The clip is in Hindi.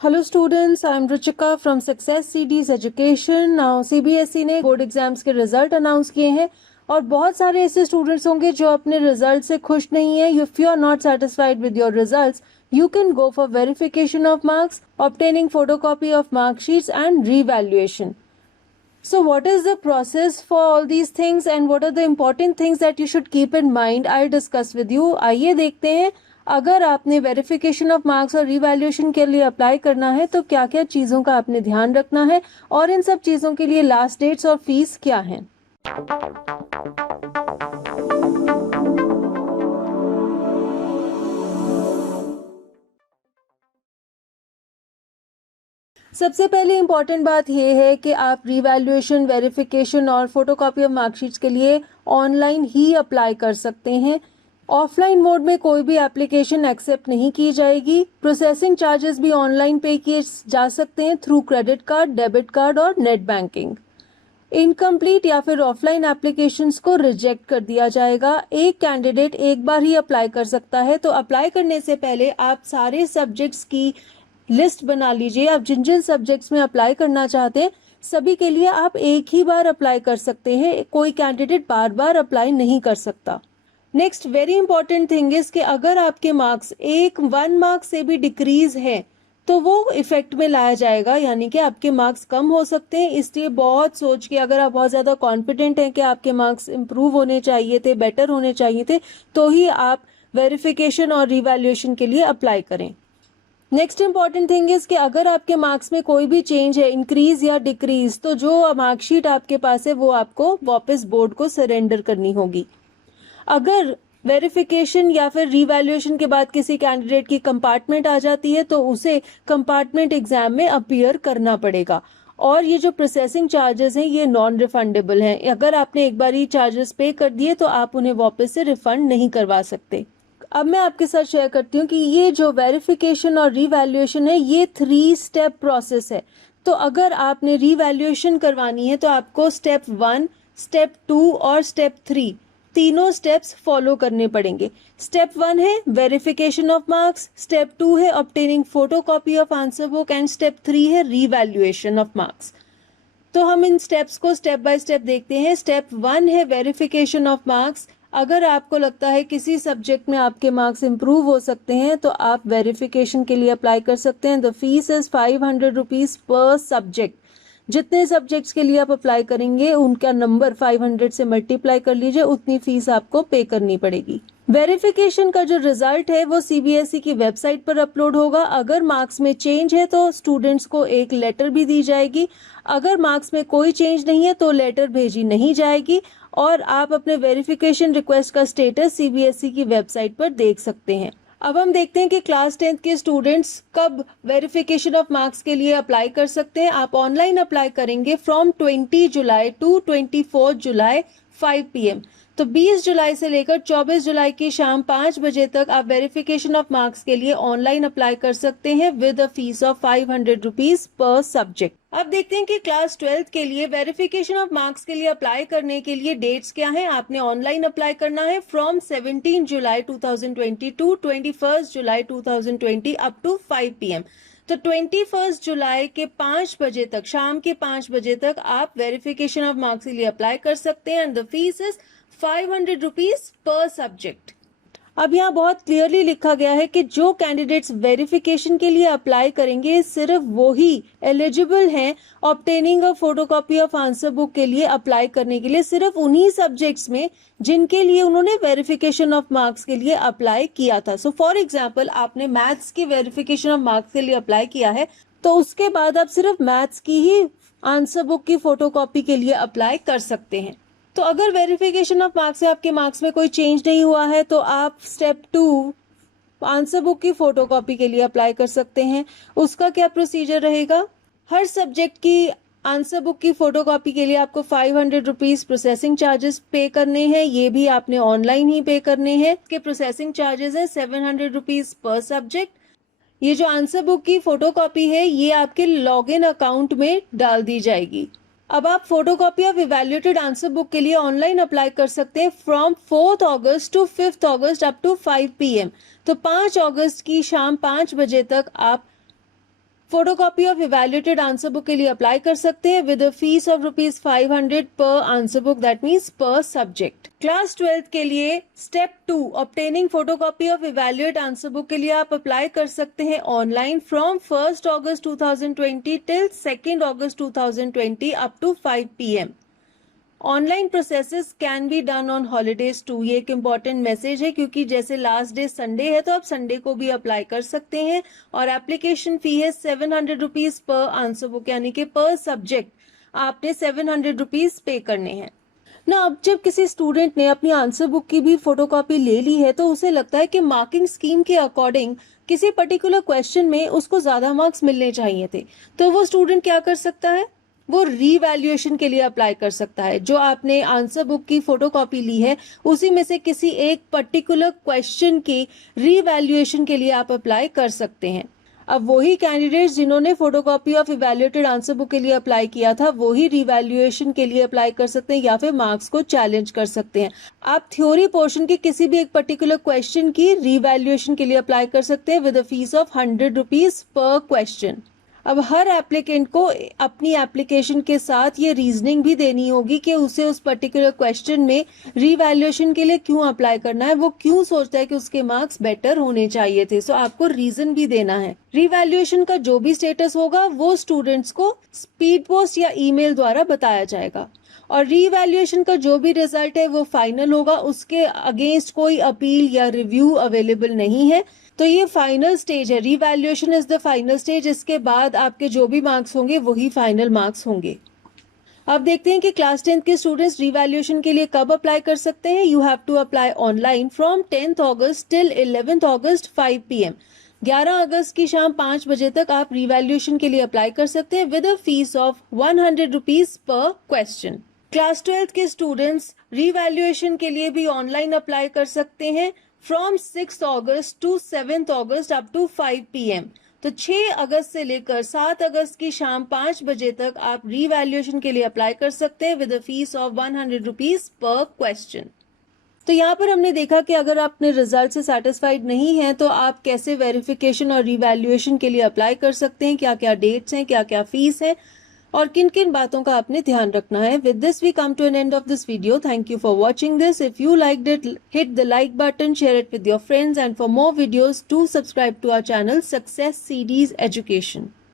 Hello students, I am Ruchika from Success CDs Education. Now CBSE ने बोर्ड एग्जाम्स के रिजल्ट अनाउंस किए हैं और बहुत सारे ऐसे स्टूडेंट्स होंगे जो अपने रिजल्ट से खुश नहीं है. If you are not satisfied with your results, you can go for verification of marks, obtaining photocopy of mark sheets and revaluation. So what is the process for all these things and what are the important things that you should keep in mind? I'll discuss with you. आइए देखते हैं, अगर आपने वेरिफिकेशन ऑफ मार्क्स और रिवैल्यूएशन के लिए अप्लाई करना है तो क्या क्या चीज़ों का आपने ध्यान रखना है और इन सब चीज़ों के लिए लास्ट डेट्स और फीस क्या है. सबसे पहले इम्पॉर्टेंट बात यह है कि आप रिवैल्यूएशन, वेरिफिकेशन और फोटोकॉपी ऑफ मार्कशीट्स के लिए ऑनलाइन ही अप्लाई कर सकते हैं. ऑफलाइन मोड में कोई भी एप्लीकेशन एक्सेप्ट नहीं की जाएगी. प्रोसेसिंग चार्जेस भी ऑनलाइन पे किए जा सकते हैं through credit card, debit card और नेट बैंकिंग. इनकम्प्लीट या फिर ऑफलाइन एप्लीकेशंस को रिजेक्ट कर दिया जाएगा. एक कैंडिडेट एक बार ही अप्लाई कर सकता है, तो अप्लाई करने से पहले आप सारे सब्जेक्ट्स की लिस्ट बना लीजिए. आप जिन जिन सब्जेक्ट्स में अप्लाई करना चाहते हैं सभी के लिए आप एक ही बार अप्लाई कर सकते हैं. कोई कैंडिडेट बार बार अप्लाई नहीं कर सकता. Next very important thing is कि अगर आपके मार्क्स 1 मार्क से भी डिक्रीज है तो वो इफेक्ट में लाया जाएगा, यानी कि आपके मार्क्स कम हो सकते हैं. इसलिए बहुत सोच के, अगर आप बहुत ज़्यादा कॉन्फिडेंट हैं कि आपके मार्क्स इंप्रूव होने चाहिए थे, बेटर होने चाहिए थे, तो ही आप वेरिफिकेशन और रिवैल्यूएशन के लिए अप्लाई करें. नेक्स्ट इंपॉर्टेंट थिंग इज कि अगर आपके मार्क्स में कोई भी चेंज है, इंक्रीज या डिक्रीज, तो जो मार्कशीट आपके पास है वो आपको वापस बोर्ड को सरेंडर करनी होगी. अगर वेरिफिकेशन या फिर रिवैल्यूएशन के बाद किसी कैंडिडेट की कंपार्टमेंट आ जाती है तो उसे कंपार्टमेंट एग्जाम में अपीयर करना पड़ेगा. और ये जो प्रोसेसिंग चार्जेस हैं ये नॉन रिफंडेबल हैं. अगर आपने एक बार ये चार्जेस पे कर दिए तो आप उन्हें वापस से रिफंड नहीं करवा सकते. अब मैं आपके साथ शेयर करती हूँ कि ये जो वेरिफिकेशन और रिवैल्यूएशन है ये 3 स्टेप प्रोसेस है. तो अगर आपने रिवैल्यूएशन करवानी है तो आपको स्टेप 1, स्टेप 2 और स्टेप 3 तीनों स्टेप्स फॉलो करने पड़ेंगे. स्टेप 1 है वेरिफिकेशन ऑफ मार्क्स, स्टेप 2 है obtaining photocopy of answer book and step 3 है रिवैल्यूएशन ऑफ मार्क्स. तो हम इन स्टेप्स को स्टेप बाय स्टेप देखते हैं. स्टेप 1 है वेरिफिकेशन ऑफ मार्क्स. अगर आपको लगता है किसी सब्जेक्ट में आपके मार्क्स इंप्रूव हो सकते हैं तो आप वेरिफिकेशन के लिए अप्लाई कर सकते हैं. द फीस इज 500 रुपीज़ पर सब्जेक्ट. जितने सब्जेक्ट्स के लिए आप अप्लाई करेंगे उनका नंबर 500 से मल्टीप्लाई कर लीजिए, उतनी फीस आपको पे करनी पड़ेगी. वेरिफिकेशन का जो रिजल्ट है वो सीबीएसई की वेबसाइट पर अपलोड होगा. अगर मार्क्स में चेंज है तो स्टूडेंट्स को एक लेटर भी दी जाएगी. अगर मार्क्स में कोई चेंज नहीं है तो लेटर भेजी नहीं जाएगी और आप अपने वेरिफिकेशन रिक्वेस्ट का स्टेटस सीबीएसई की वेबसाइट पर देख सकते हैं. अब हम देखते हैं कि क्लास 10th के स्टूडेंट्स कब वेरिफिकेशन ऑफ मार्क्स के लिए अप्लाई कर सकते हैं. आप ऑनलाइन अप्लाई करेंगे from 20 July to 24 July 5 PM. तो 20 जुलाई से लेकर 24 जुलाई की शाम 5 बजे तक आप वेरिफिकेशन ऑफ मार्क्स के लिए ऑनलाइन अप्लाई कर सकते हैं with a fees of 500 rupees per subject. अब देखते हैं कि क्लास 12th के लिए वेरिफिकेशन ऑफ मार्क्स के लिए अप्लाई करने के लिए डेट्स क्या हैं. आपने ऑनलाइन अप्लाई करना है from 17 July 2020 to 21 July 2020 up to 5 PM. तो 21 जुलाई के 5 बजे तक, शाम के 5 बजे तक आप वेरिफिकेशन ऑफ मार्क्स के लिए अप्लाई कर सकते हैं and the fees is 500 rupees per subject. अब यहाँ बहुत क्लियरली लिखा गया है कि जो कैंडिडेट्स वेरिफिकेशन के लिए अप्लाई करेंगे सिर्फ वो ही एलिजिबल हैं obtaining a photocopy of answer book के लिए अप्लाई करने के लिए, सिर्फ उन्हीं सब्जेक्ट्स में जिनके लिए उन्होंने वेरिफिकेशन ऑफ मार्क्स के लिए अप्लाई किया था. सो फॉर एग्जाम्पल आपने मैथ्स की वेरिफिकेशन ऑफ मार्क्स के लिए अप्लाई किया है तो उसके बाद आप सिर्फ मैथ्स की ही आंसर बुक की फोटोकॉपी के लिए अप्लाई कर सकते हैं. तो अगर वेरिफिकेशन ऑफ मार्क्स से आपके मार्क्स में कोई चेंज नहीं हुआ है तो आप स्टेप 2 आंसर बुक की फोटोकॉपी के लिए अप्लाई कर सकते हैं. उसका क्या प्रोसीजर रहेगा? हर सब्जेक्ट की आंसर बुक की फोटोकॉपी के लिए आपको 500 रुपीज प्रोसेसिंग चार्जेस पे करने हैं. ये भी आपने ऑनलाइन ही पे करने हैं. इसके प्रोसेसिंग चार्जेस है 700 रुपीज पर सब्जेक्ट. ये जो आंसर बुक की फोटोकॉपी है ये आपके लॉगिन अकाउंट में डाल दी जाएगी. अब आप photocopy of evaluated answer book के लिए ऑनलाइन अप्लाई कर सकते हैं from 4 August to 5 August up to 5 PM. तो 5 अगस्त की शाम 5 बजे तक आप photocopy of evaluated answer book के लिए अप्लाई कर सकते हैं with a fees of ₹500 per answer book, that means per subject. Class 12 के लिए step 2 obtaining photocopy of evaluate answer book के लिए आप अप्लाई कर सकते हैं online from 1 August 2020 till 2 August 2020 up to 5 PM। Online processes can be done on holidays too. ये एक इम्पॉर्टेंट मैसेज है क्योंकि जैसे लास्ट डे संडे है तो आप संडे को भी अप्लाई कर सकते हैं और एप्लीकेशन फी है ₹700 पर आंसर बुक, यानी कि पर सब्जेक्ट आपने ₹700 पे करने हैं ना। अब जब किसी स्टूडेंट ने अपनी आंसर बुक की भी फोटोकॉपी ले ली है तो उसे लगता है कि मार्किंग स्कीम के अकॉर्डिंग किसी पर्टिकुलर क्वेश्चन में उसको ज्यादा मार्क्स मिलने चाहिए थे, तो वो स्टूडेंट क्या कर सकता है, वो रीवैल्यूएशन के लिए अप्लाई कर सकता है। जो आपने आंसर बुक की फोटोकॉपी ली है उसी में से किसी एक पर्टिकुलर क्वेश्चन के रीवैल्यूएशन के लिए आप अप्लाई कर सकते हैं। अब वही कैंडिडेट्स जिन्होंने photocopy of evaluated answer book के लिए अप्लाई किया था वही रीवैल्यूएशन के लिए अप्लाई कर सकते हैं या फिर मार्क्स को चैलेंज कर सकते हैं। आप थ्योरी पोर्शन के किसी भी एक पर्टिकुलर क्वेश्चन की रीवैल्यूएशन के लिए अप्लाई कर सकते हैं विद अ फीस ऑफ ₹100 पर क्वेश्चन। अब हर एप्लीकेंट को अपनी एप्लीकेशन के साथ ये रीजनिंग भी देनी होगी कि उसे उस पर्टिकुलर क्वेश्चन में रीवैल्यूएशन के लिए क्यों अप्लाई करना है, वो क्यों सोचता है कि उसके मार्क्स बेटर होने चाहिए थे। सो आपको रीजन भी देना है। रीवैल्यूएशन का जो भी स्टेटस होगा वो स्टूडेंट्स को स्पीड पोस्ट या ईमेल द्वारा बताया जाएगा और रीवैल्यूएशन का जो भी रिजल्ट है वो फाइनल होगा, उसके अगेंस्ट कोई अपील या रिव्यू अवेलेबल नहीं है। तो ये फाइनल स्टेज है, revaluation is the final stage. इसके बाद आपके जो भी मार्क्स होंगे वही फाइनल मार्क्स होंगे। अब देखते हैं कि क्लास 10 के स्टूडेंट्स रीवैल्यूएशन के लिए कब अप्लाई कर सकते हैं। You have to apply online from 10 August till 11 August 5 PM। 11 अगस्त की शाम 5 बजे तक आप रीवैल्यूएशन के लिए अप्लाई कर सकते हैं विद अ फीस ऑफ ₹100 पर क्वेश्चन। क्लास 12 के स्टूडेंट्स रीवैल्यूएशन के लिए भी ऑनलाइन अप्लाई कर सकते हैं from 6 August to 7 August up to 5 PM। तो 6 अगस्त से लेकर 7 अगस्त की शाम 5 बजे तक आप रीवैल्यूएशन के लिए अप्लाई कर सकते हैं विद अ फीस ऑफ ₹100 पर क्वेश्चन। तो यहाँ पर हमने देखा कि अगर आप अपने रिजल्ट से सेटिस्फाइड नहीं हैं तो आप कैसे वेरिफिकेशन और रीवैल्यूएशन के लिए अप्लाई कर सकते हैं, क्या क्या डेट्स हैं, क्या क्या फीस है और किन किन बातों का आपने ध्यान रखना है। With this we come to an end of this video. Thank you for watching this. If you liked it, hit the like button, share it with your friends, and for more videos do subscribe to our channel success series education.